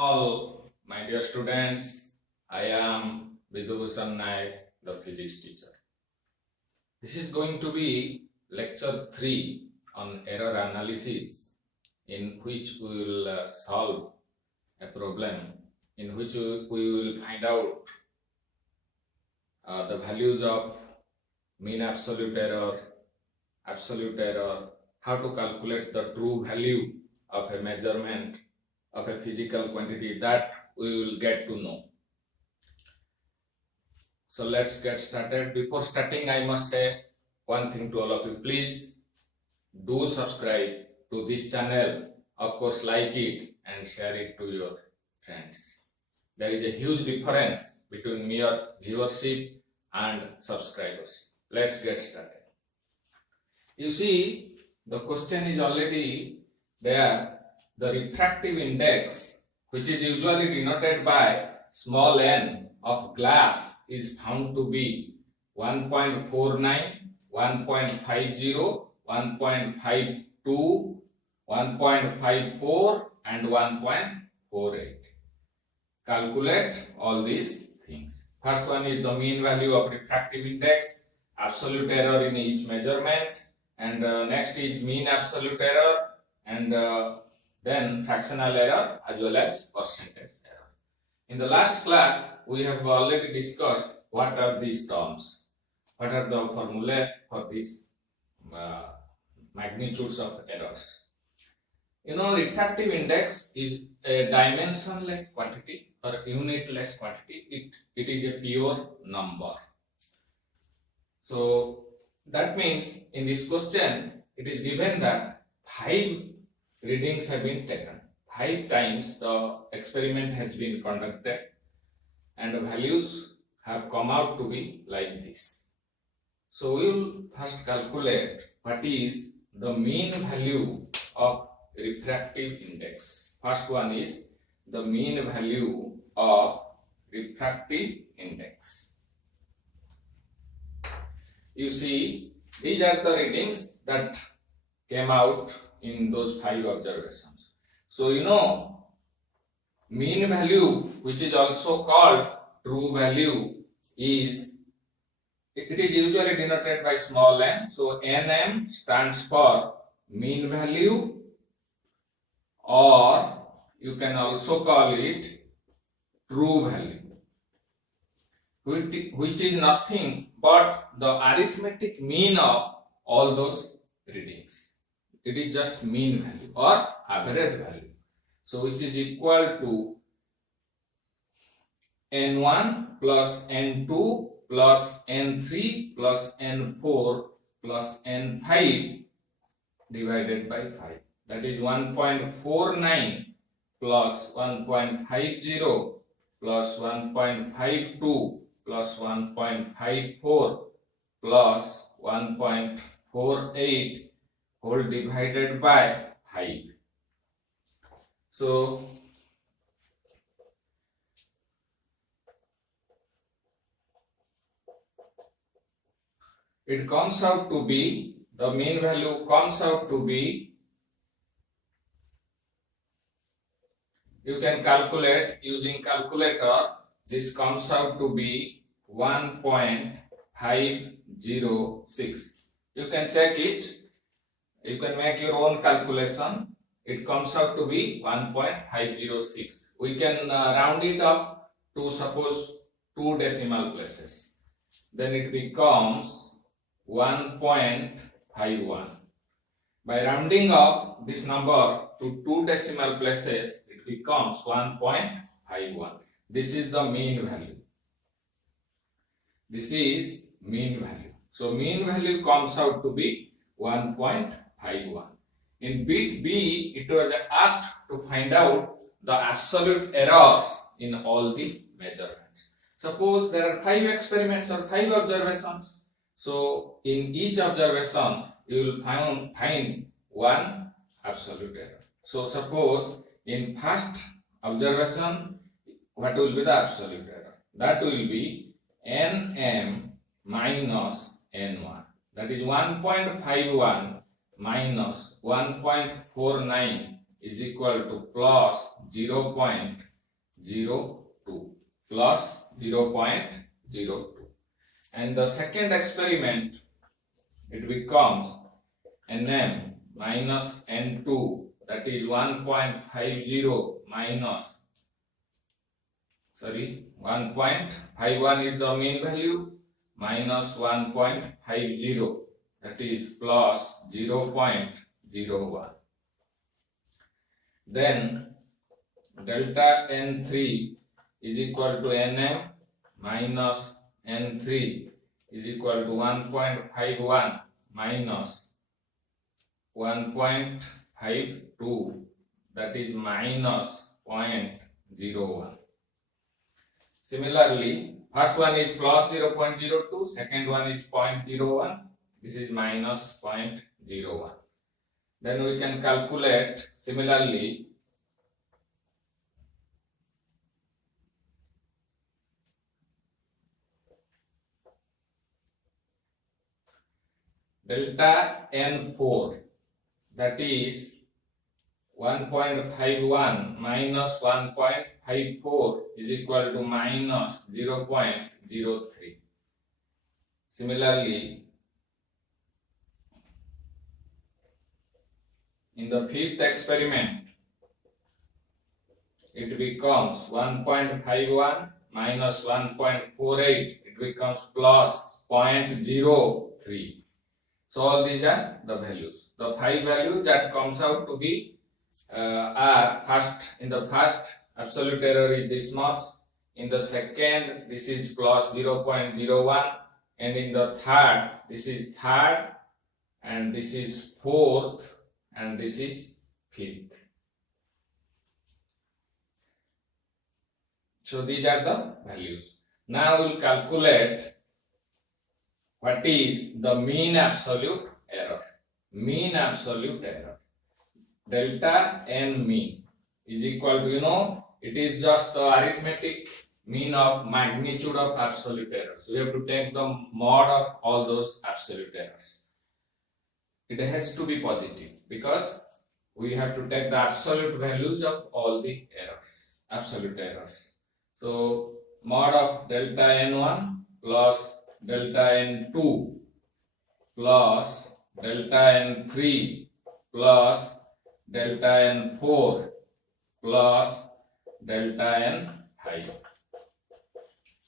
All my dear students, I am Vidubhushan Naik, the physics teacher. This is going to be lecture 3 on error analysis, in which we will solve a problem in which we will find out the values of mean absolute error, how to calculate the true value of a measurement of a physical quantity, that we will get to know. So let's get started. Before starting, I must say one thing to all of you. Please do subscribe to this channel. Of course, like it and share it to your friends. There is a huge difference between mere viewership and subscribers. Let's get started. You see, the question is already there. The refractive index, which is usually denoted by small n of glass, is found to be 1.49, 1.50, 1.52, 1.54 and 1.48. Calculate all these things. First one is the mean value of refractive index, absolute error in each measurement, and next is mean absolute error, and then fractional error as well as percentage error. In the last class, we have already discussed what are these terms, what are the formulae for these magnitudes of errors. You know, refractive index is a dimensionless quantity or unitless quantity. It is a pure number. So that means in this question, it is given that 5 readings have been taken. 5 times the experiment has been conducted and the values have come out to be like this. So we will first calculate what is the mean value of refractive index. First one is the mean value of refractive index. You see, these are the readings that came out in those 5 observations. So you know, mean value, which is also called true value, it is usually denoted by small n. So nm stands for mean value, or you can also call it true value, which is nothing but the arithmetic mean of all those readings. It is just mean value or average value. So which is equal to n1 plus n2 plus n3 plus n4 plus n5 divided by 5. That is 1.49 plus 1.50 plus 1.52 plus 1.54 plus 1.48 whole divided by 5. So it comes out to be, the mean value comes out to be, you can calculate using calculator, this comes out to be 1.506. You can check it. You can make your own calculation. It comes out to be 1.506. We can round it up to suppose 2 decimal places. Then it becomes 1.51. By rounding up this number to 2 decimal places, it becomes 1.51. This is the mean value. This is mean value. So mean value comes out to be 1.51. In bit B, it was asked to find out the absolute errors in all the measurements. Suppose there are 5 experiments or 5 observations. So in each observation, you will find one absolute error. So suppose in first observation, what will be the absolute error? That will be nm minus n1. That is 1.51 minus 1.49 is equal to plus 0.02 plus 0.02. And the second experiment, it becomes Nm minus N2, that is 1.50 minus, 1.51 is the mean value, minus 1.50, that is plus 0.01. Then delta N3 is equal to Nm minus N3 is equal to 1.51 minus 1.52, that is minus 0.01. Similarly, first one is plus 0.02, second one is 0.01, this is minus 0.01. Then we can calculate similarly delta N4, that is 1.51 minus 1.54 is equal to minus 0.03. Similarly, in the fifth experiment, it becomes 1.51 minus 1.48, it becomes plus 0.03. So all these are the values. The 5 values that comes out to be are first, in the first absolute error is this much, in the second this is plus 0.01, and in the third this is third, and this is fourth, and this is fifth. So these are the values. Now we'll calculate what is the mean absolute error. Mean absolute error. Delta N mean is equal to, it is just the arithmetic mean of magnitude of absolute errors. We have to take the mod of all those absolute errors. It has to be positive because we have to take the absolute values of all the errors, absolute errors. So mod of delta N1 plus delta N2 plus delta N3 plus delta N4 plus delta N5.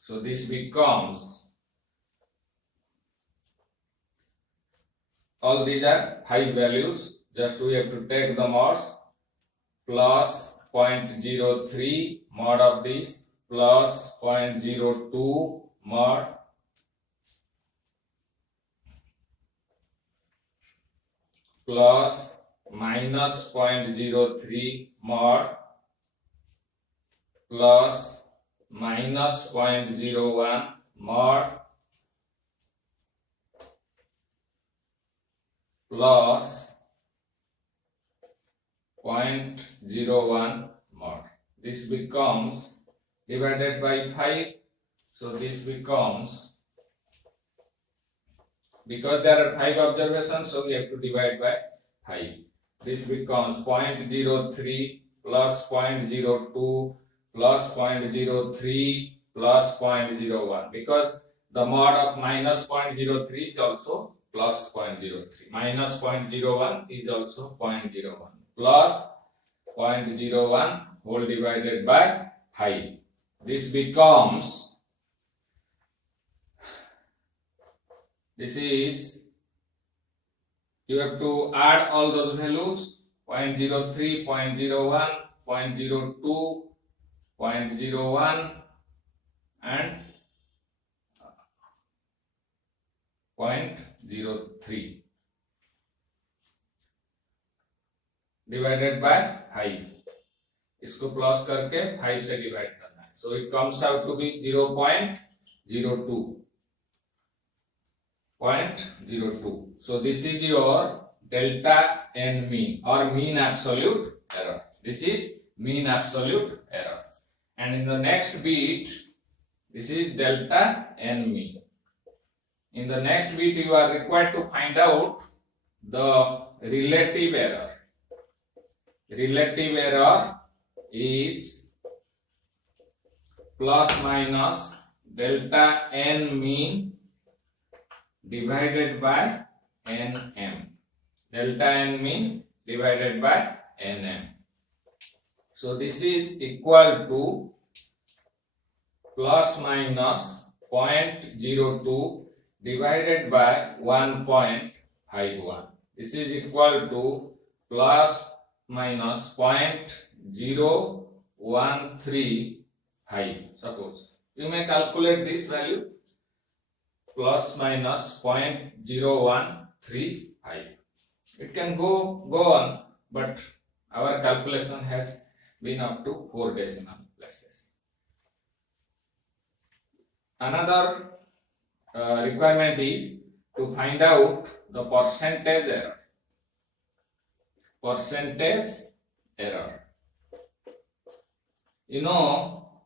So this becomes, all these are 5 values, just we have to take the mods, plus 0.03 mod of this, plus 0.02 mod, plus minus 0.03 mod, plus minus 0.01 mod, plus 0.01 mod. This becomes divided by 5. So this becomes, because there are 5 observations, so we have to divide by 5. This becomes 0.03 plus 0.02 plus 0.03 plus 0.01, because the mod of minus 0.03 is also plus 0.03. Minus 0.01 is also 0.01. Plus 0.01 whole divided by 5. This becomes, this is, you have to add all those values, 0.03, 0.01, 0.02, 0.01 and 0.03 divided by 5. इसको plus करके 5 से divide करना है. So it comes out to be 0.02. 0.02. So this is your delta N mean or mean absolute error. This is mean absolute error. And in the next bit, this is delta N mean. In the next bit, you are required to find out the relative error. relative error is plus minus delta n mean divided by nm. Delta n mean divided by nm. So this is equal to plus minus 0.02 divided by 1.51. This is equal to plus minus 0.0135. Suppose you may calculate this value plus minus 0.0135. It can go on, but our calculation has been up to 4 decimal places. Another requirement is to find out the percentage error. Percentage error. You know,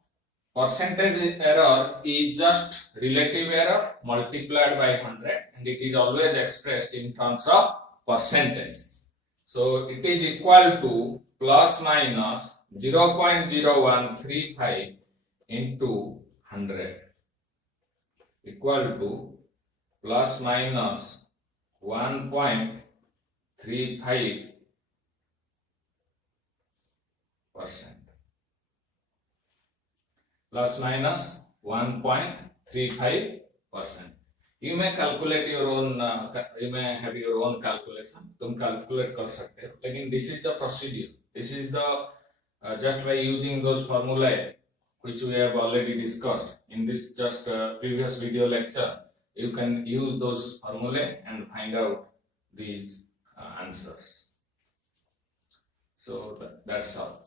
percentage error is just relative error multiplied by 100, and it is always expressed in terms of percentage. So it is equal to plus minus 0.0135 into 100 equal to plus minus 1.35%. Plus minus 1.35%. You may calculate your own, you may have your own calculation. तुम calculate कर सकते हो. लेकिन this is the procedure. This is the just by using those formulae which we have already discussed in this just previous video lecture. You can use those formulae and find out these answers. So that's all.